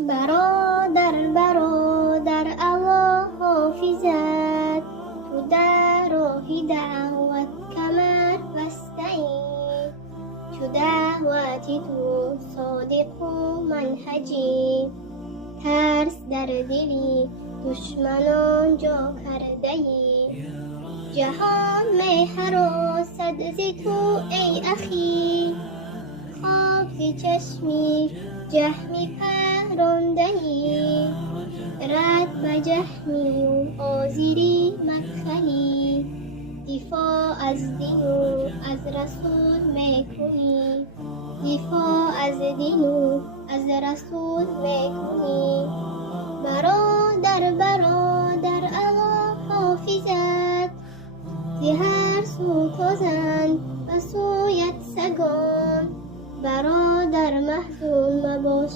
برادر الله حافظت، تو در راه دعوت کمر واستعین، چو دعوتی تو صادق و منهجی، ترس در دلی دشمنان جا کرده ای، جهان می هراسد ز تو ای اخی، خاک چشمی جهمی پرانده ای، رد به جهمی و آزیری مدخلی، دفاع از دین و از رسول می کنی، دفاع از دین و از رسول می کنی. برادر الله حافظت، ز هر سو تازند و سویت سگان، برادر محزون مباش